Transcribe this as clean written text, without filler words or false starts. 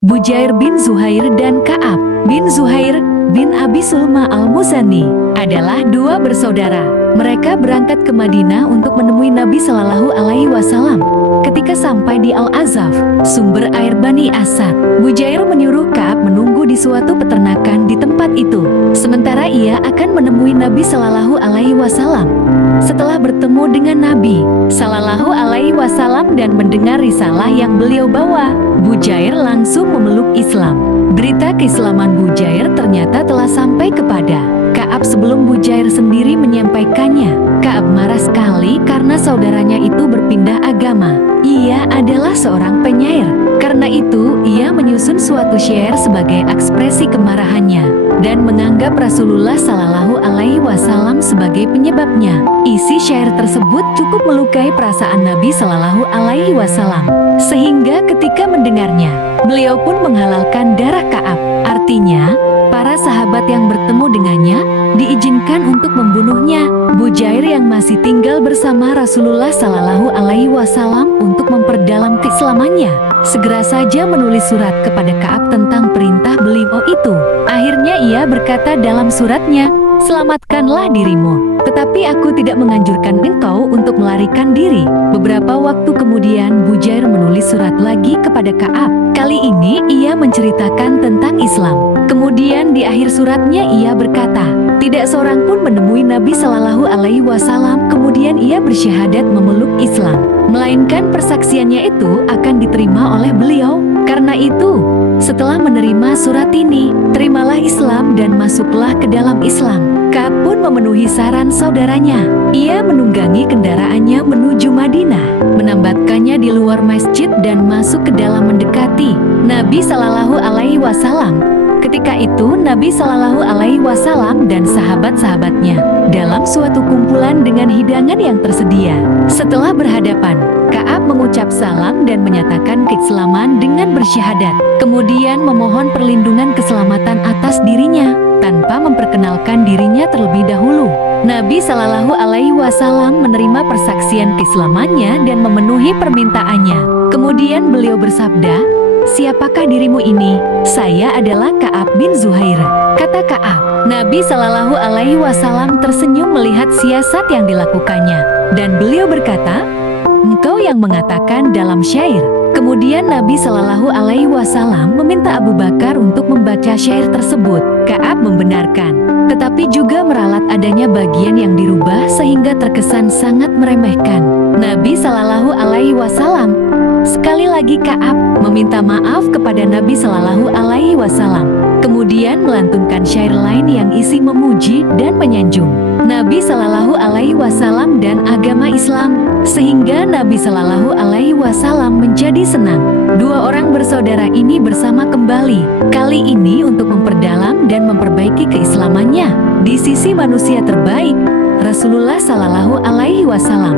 Bujair bin Zuhair dan Ka'ab bin Zuhair bin Abi Sulma al-Muzani adalah dua bersaudara. Mereka berangkat ke Madinah untuk menemui Nabi Shallallahu Alaihi Wasallam. Ketika sampai di Al-Azaf, sumber air Bani Asad, Bujair menyuruh Ka'ab menunggu di suatu peternakan di tempat itu. Sementara ia akan menemui Nabi Shallallahu Alaihi Wasallam. Setelah bertemu dengan Nabi Shallallahu Alaihi Wasallam dan mendengar risalah yang beliau bawa, Bujair langsung memeluk Islam. Berita keislaman Bujair ternyata telah sampai kepada Ka'ab sebelum Bujair sendiri menyampaikannya. Ka'ab marah sekali karena saudaranya itu berpindah agama. Ia adalah seorang penyair. Karena itu, ia menyusun suatu syair sebagai ekspresi kemarahannya dan menganggap Rasulullah Shallallahu Alaihi Wasallam sebagai penyebabnya. Isi syair tersebut cukup melukai perasaan Nabi Shallallahu Alaihi Wasallam, sehingga ketika mendengarnya, beliau pun menghalalkan darah Ka'ab. Artinya, para sahabat yang bertemu dengannya diizinkan untuk membunuhnya. Bujair yang masih tinggal bersama Rasulullah Shallallahu Alaihi Wasallam untuk memperdalam keislamannya, segera saja menulis surat kepada Ka'ab tentang perintah beliau itu. Akhirnya ia berkata dalam suratnya, "Selamatkanlah dirimu, tetapi aku tidak menganjurkan engkau untuk melarikan diri." Beberapa waktu kemudian Bujair menulis surat lagi kepada Ka'ab. Kali ini ia menceritakan tentang Islam. Kemudian di akhir suratnya ia berkata, tidak seorang pun menemui Nabi Shallallahu Alaihi Wasallam kemudian ia bersyahadat memeluk Islam, melainkan persaksiannya itu akan diterima oleh beliau. Karena itu, setelah menerima surat ini, terimalah Islam dan masuklah ke dalam Islam. Ka'ab pun memenuhi saran saudaranya. Ia menunggangi kendaraannya menuju Madinah, menambatkannya di luar masjid dan masuk ke dalam mendekati Nabi Shallallahu Alaihi Wasallam. Ketika itu Nabi Shallallahu Alaihi Wasallam dan sahabat-sahabatnya dalam suatu kumpulan dengan hidangan yang tersedia. Setelah berhadapan, Ka'ab mengucap salam dan menyatakan keislaman dengan bersyahadat. Kemudian memohon perlindungan keselamatan atas dirinya tanpa memperkenalkan dirinya terlebih dahulu. Nabi Shallallahu Alaihi Wasallam menerima persaksian keislamannya dan memenuhi permintaannya. Kemudian beliau bersabda, "Siapakah dirimu ini?" "Saya adalah Ka'ab bin Zuhair," kata Ka'ab. Nabi Shallallahu Alaihi Wasallam tersenyum melihat siasat yang dilakukannya, dan beliau berkata, "Engkau yang mengatakan dalam syair." Kemudian Nabi Shallallahu Alaihi Wasallam meminta Abu Bakar untuk membaca syair tersebut. Ka'ab membenarkan, tetapi juga meralat adanya bagian yang dirubah sehingga terkesan sangat meremehkan Nabi Shallallahu Alaihi Wasallam. Sekali lagi Ka'ab meminta maaf kepada Nabi Shallallahu Alaihi Wasallam. Kemudian melantunkan syair lain yang isi memuji dan menyanjung Nabi Shallallahu Alaihi Wasallam dan agama Islam, sehingga Nabi Shallallahu Alaihi Wasallam menjadi senang. Dua orang bersaudara ini bersama kembali, kali ini untuk memperdalam dan memperbaiki keislamannya di sisi manusia terbaik, Rasulullah Shallallahu Alaihi Wasallam.